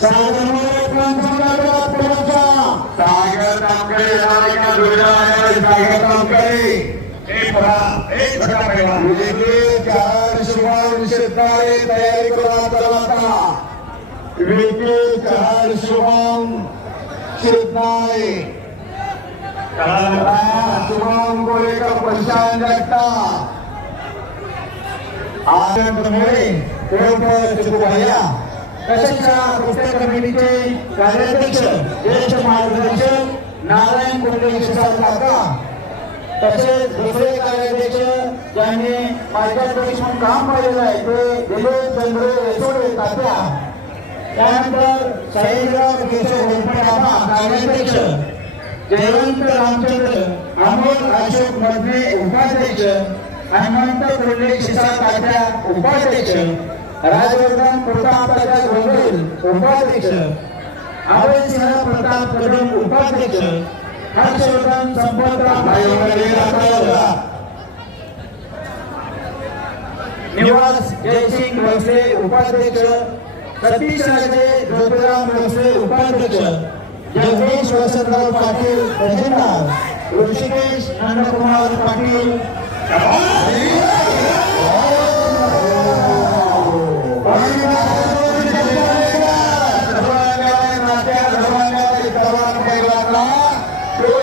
सागर तांबकडे येणाऱ्या जोडणाऱ्या सागर तांबकडे एक छोटा चार शुभान शेतकरी तयारी करा चला विजयी चार शुभम शेतकरी शुभम गोरेकर प्रशांत आनंद मोरे भैया तसेच पुस्तक कुस्त्या कमिटीचे कार्याध्यक्ष ज्येष्ठ मार्गदर्शक नारायण कुंडे शिसाल काका तसेच दुसरे कार्याध्यक्ष ज्यांनी माझ्याकडे म्हणून काम पाहिलेलं आहे ते दिलीप चंद्र येसोडे तात्या. त्यानंतर शहीदराव केशव गोलपणे आबा कार्याध्यक्ष. जयवंत रामचंद्र अमोल अशोक मधने उपाध्यक्ष. हनुमंत कुंडे शिसा तात्या उपाध्यक्ष. राजवर्धन प्रताप तात्या गोंधळ उपाध्यक्ष. अभय प्रताप कदम उपाध्यक्ष. हर्षवर्धन संपतराव निवास जयसिंग भोसले उपाध्यक्ष. सतीश राजे ज्योतिराम भोसले उपाध्यक्ष. जगदीश वसंतराव पाटील तहसीलदार. ऋषिकेश नंदकुमार पाटील.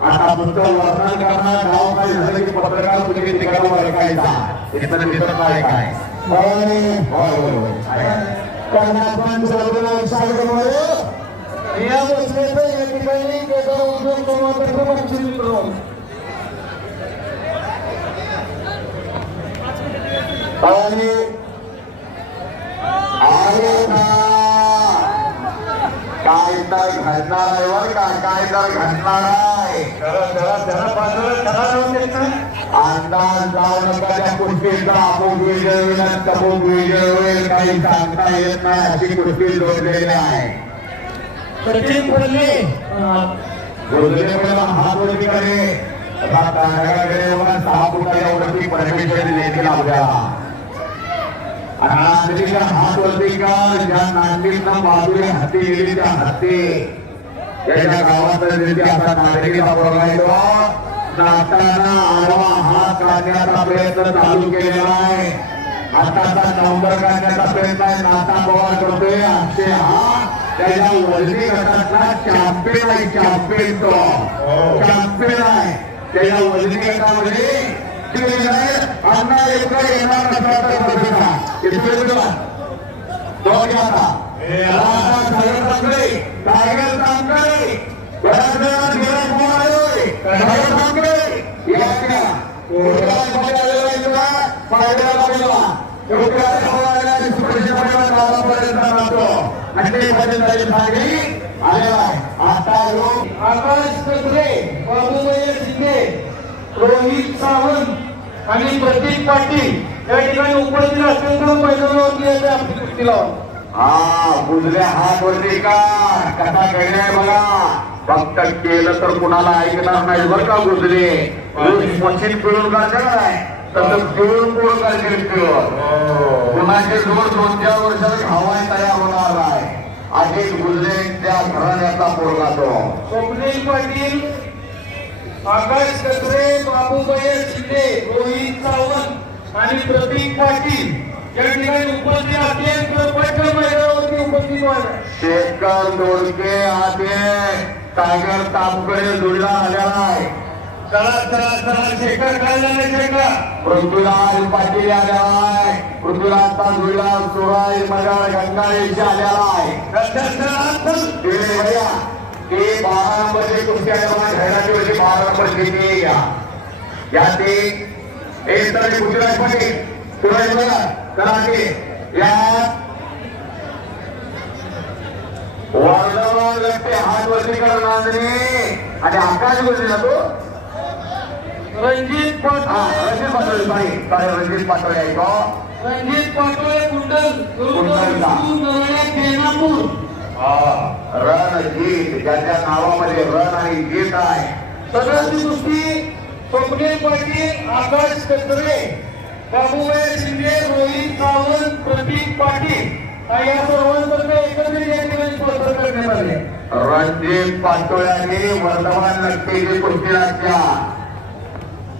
आता फक्त वर्णन करणार गाव काय झालं की पत्रकार तुम्ही तिकडे वळखायचा इथं दिसत नाही काय होय होय होय कारण आपण सर्वजण सागरमध्ये या बसण्याचं या ठिकाणी त्याचा उद्योग संवर्धन मंत्री मिळवून आणि अरे ना, काय तर घडणार आहे बर का? काय तर घडणार आहे. अंदाज लावू नका त्या अमुक विजय होईल तमुक विजय होईल काही सांगता येत नाही अशी कुस्ती जोडलेली आहे. सचिन पडले जोडले पहिला हात वरती करे आता तांदळाकडे बघा सहा फुटाच्या वरती परमेश्वर देखील आपल्याला. नांदीच्या हात वरती का ज्या नांदीतनं बाजूने हाती गेली त्या हाती. त्याच्या गावात देखील आता नाताना आडवा हात काढण्याचा प्रयत्न चालू केलेला आहे. हाताचा नंबर काढण्याचा प्रयत्न आहे. नाता पवार करतोय. आठशे हा त्याच्या वरती गटातला चॅम्पियन आहे चॅम्पियन तो. चॅम्पियन आहे. त्याच्या वरती गटामध्ये. अण्णा एकदा येणार नसला तर बघा. सागर तांबडे तांबडे तांबडे राहतो. आणि ते भागी आलेला आहे. आता लोक आकाश कचरे बाबूबाई शिंदे रोहित सावंत आणि प्रतीक पाटील या ठिकाणी उपस्थित आपली कुस्ती लावून हा बुजल्या हात वरती का? कसा बघा. फक्त केलं तर कुणाला ऐकणार नाही बरं का गुजरे मशीन पिळून आहे तसं पिळून पोळ काढतील पिळून? कुणाचे जोड दोन चार वर्षात हवाय तयार होणार आहे. अजित गुजरे त्या घराण्याचा पोरगा तो. स्वप्नील पाटील आकाश कचरे बाबूबाई शिंदे रोहित सावंत आणि प्रतीक पाटील या ठिकाणी उपस्थित असलेले पट्ट मैदानावरती उपस्थित शेखर दोडके आते टायगर तापकडे जोडला आलेला आहे चला चला चला शेखर काय झालं शेखर. पृथ्वीराज पाटील आलेला आहे पृथ्वीराज तांदुळा सुराय मगर गंगाळेश आलेला आहे ते बारा नंबरची कुस्ती आहे मला घराची होती बारा ती या. या ते एक तर पृथ्वीराज पाटील सुराज मगर चला ते या वर्धमान गट्टे हात वरती करणार आणि आकाश बोलले ना तो रणजित पाटोळे रणजित पाटोळे बाई काय रणजित पाटोळे तो रणजित पाटोळे कुंडल कुंडलचा. रण गीत. ज्याच्या नावामध्ये रण आणि गीत आहे. सदस्य कुस्ती स्वप्नील पाटील आकाश कचरे. बाबूबाई शिंदे रोहित सावंत प्रतीक पाटील या सर्वांतर्फे एकत्रित या ठिकाणी स्पर्धा करण्यात आले. रणजित पाटोळ्यांनी वर्धमान नक्कीची कुस्तीराच्या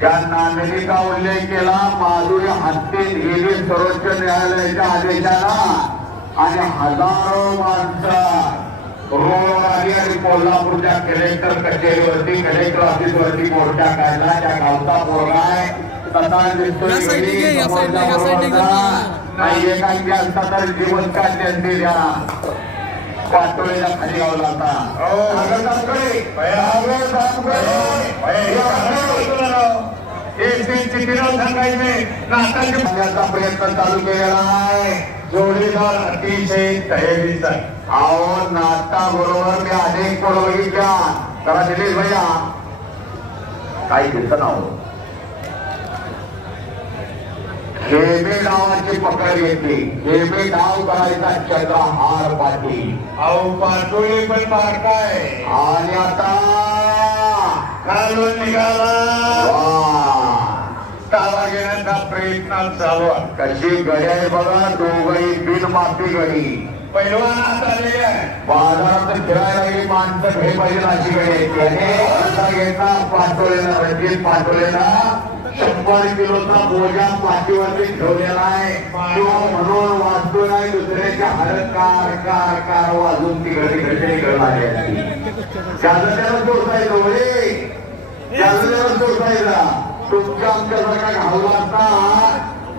त्या नांदणीचा उल्लेख केला माधुरी हत्तीत गेली सर्वोच्च न्यायालयाच्या आदेशाला. आणि हजारो माणसं रोड आली आणि कोल्हापूरच्या कलेक्टर कचेरीवरती कलेक्टर ऑफिसवरती मोर्चा काढला. त्या गावचा पोरगा आहे. तसा दिसतोय या साईडने घरी घे, या साईडने, या साईडने घे. समोरचा नाही एकांकी असता तर जीवन पाटोळीला खाली गावला होता. सांगण्याचा प्रयत्न चालू केलेला आहे. जोडीदार अतिशय तयारीचा आहे अहो नाता बरोबर मी अनेक पोरं बघितल्या करा दिलीस भैया काही दिसत नाव हेमे नावाची पकड घेतली हेमे नाव करायचा चंद्रहार पाटील अहो पाटोळे पण बारकाय आणि आता कालून निघाला. वा, घेण्याचा प्रयत्न चालू आहे. कशी गडी आहे बघा दोघही बिन बिनमाफी गडी पैलवानात आलेले आहे. बाजारात फिरायला गेली माणसं घे पाहिजे अशी गडी त्याने अर्धा घेतला पाठवलेला रणजित पाठवलेला शंभर किलोचा बोजा पाठीवरती ठेवलेला आहे. तो म्हणून वाजतो नाही दुसऱ्याच्या हर कार कार कार वाजून ती घडी घडी करणारी असती त्याला त्याला सोसायचं होय त्याला त्याला तुमचा आमच्या आमच्यासारखा घावला असता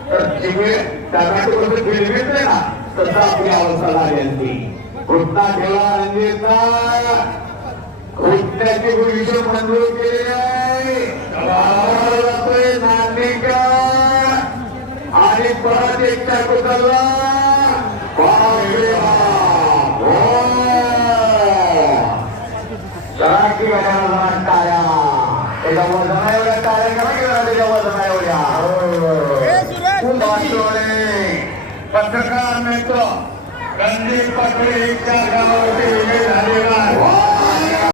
तर चिमीट त्यासाठी कसं फिरवीत नाही ना तसं आपली अवस्था झाली असती घुटना ठेवा रणजितचा कृष्णाची भविष्य मंजूर केले आहे गावाला जातोय आणि परत एकटा कुठला बापरे पत्रकार मित्र रणजित पत्रे यांच्या गावावरती विजय झालेला आहे.